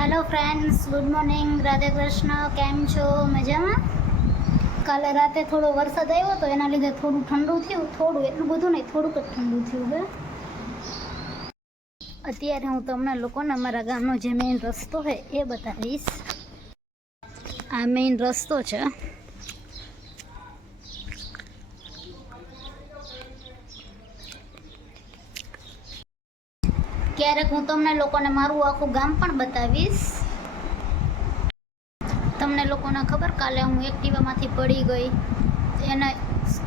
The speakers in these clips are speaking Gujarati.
Hello friends, good morning, Radhe Krishna. કેમ છો? મજામાં? કાલે રાતે થોડો વરસાદ આવ્યો તો એના લીધે થોડું ઠંડુ થયું. થોડું, એટલું બધું નહીં, થોડુંક જ ઠંડુ થયું છે. અત્યારે હું તમને લોકોને અમારા ગામનો જે મેઇન રસ્તો છે એ બતાવીશ. આ મેઇન રસ્તો છે. ક્યારેક હું તમને લોકોને મારું આખું ગામ પણ બતાવીશ. તમને લોકોને ખબર, કાલે હું એક્ટિવામાંથી પડી ગઈ, એને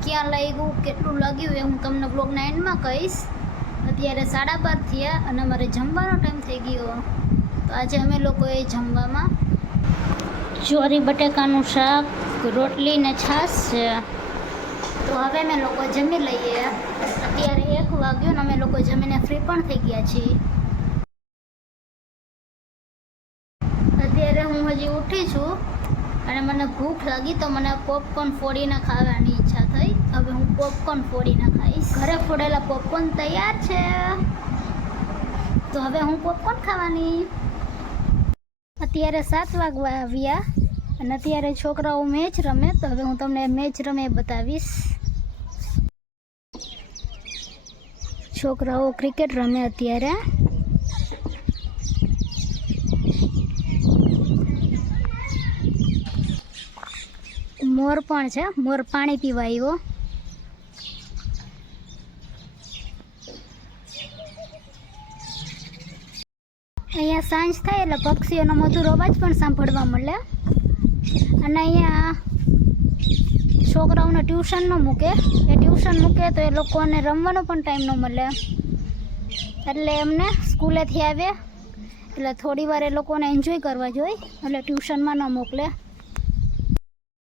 ક્યાં લાગ્યું, કેટલું લાગ્યું એ હું તમને બ્લોગના એન્ડમાં કહીશ. અત્યારે 12:30 થયા અને અમારે જમવાનો ટાઈમ થઈ ગયો. તો આજે અમે લોકોએ જમવામાં ચોરી બટેકાનું શાક, રોટલી ને છાશ છે. તો હવે અમે લોકો જમી લઈએ. અત્યારે 1 વાગ્યો ને અમે લોકો જમીને ફ્રી પણ થઈ ગયા છીએ. અત્યારે હું હજી ઉઠી છું અને મને ભૂખ લાગી તો મને પોપકોર્ન ફોડીને ખાવાની ઈચ્છા થઈ. હવે હું પોપકોર્ન ફોડીને ખાઈશ. ઘરે ફોડેલા પોપકોર્ન તૈયાર છે, તો હવે હું પોપકોર્ન ખાવાની. અત્યારે 7 વાગવા આવ્યા અને અત્યારે છોકરાઓ મેચ રમે. તો હવે હું તમને મેચ રમે બતાવીશ. છોકરાઓ ક્રિકેટ રમે અત્યારે. મોર પણ છે, મોર પાણી પીવા આવ્યો. અહીંયા સાંજ થાય એટલે પક્ષીઓનો મધુર અવાજ પણ સાંભળવા મળે. અને અહીંયા છોકરાઓને ટ્યુશન ન મૂકે, એ ટ્યુશન મૂકે તો એ લોકોને રમવાનો પણ ટાઈમ ન મળે. એટલે એમને સ્કૂલેથી આવે એટલે થોડી વાર એ લોકોને એન્જોય કરવા જોઈએ, એટલે ટ્યુશનમાં ન મોકલે.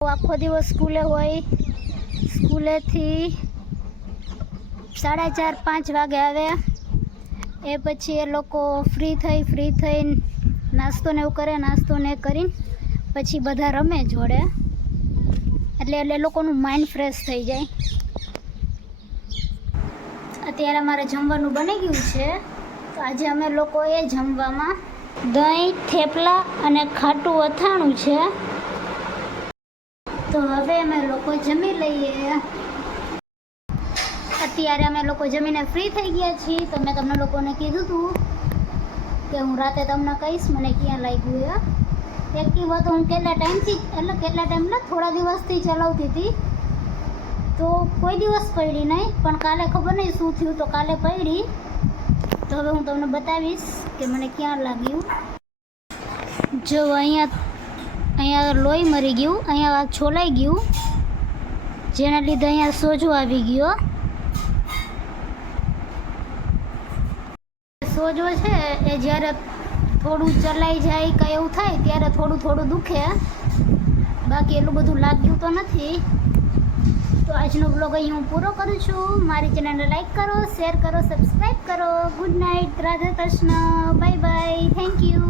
આખો દિવસ સ્કૂલે હોય, સ્કૂલેથી 4:30-5 વાગે આવે. એ પછી એ લોકો ફ્રી થઈને નાસ્તો ને એવું કરે. નાસ્તો ને કરીને પછી બધા રમે જોડે, એટલે એ લોકોનું માઇન્ડ ફ્રેશ થઈ જાય. અત્યારે અમારે જમવાનું બની ગયું છે. તો આજે અમે લોકોએ જમવામાં દહીં, થેપલા અને ખાટું અથાણું છે. તો હવે અમે લોકો જમી લઈએ. અત્યારે અમે લોકો જમીને ફ્રી થઈ ગયા છીએ. તો મેં તમને લોકોને કીધું હતું કે હું રાતે તમને કહીશ મને ક્યાં લાગ્યું એ. એક્ટિવા તો હું કેટલા ટાઈમના થોડા દિવસથી ચલાવતી હતી, તો કોઈ દિવસ પડી નહીં. પણ કાલે ખબર નહીં શું થયું, તો કાલે પડી. તો હવે હું તમને બતાવીશ કે મને ક્યાં લાગ્યું. જો અહીંયા લોહી મરી ગયું, અહીંયા છોલાઈ ગયું, જેના લીધે અહીંયા સોજો આવી ગયો. સોજો છે એ જ્યારે થોડું ચલાઈ જાય કે એવું થાય ત્યારે થોડું દુખે. બાકી એટલું બધું લાગ્યું તો નથી. તો આજનો બ્લોગ અહીં હું પૂરો કરું છું. મારી ચેનલને લાઈક કરો, શેર કરો, સબસ્ક્રાઈબ કરો. Good night, Radhe Krishna, bye bye, thank you.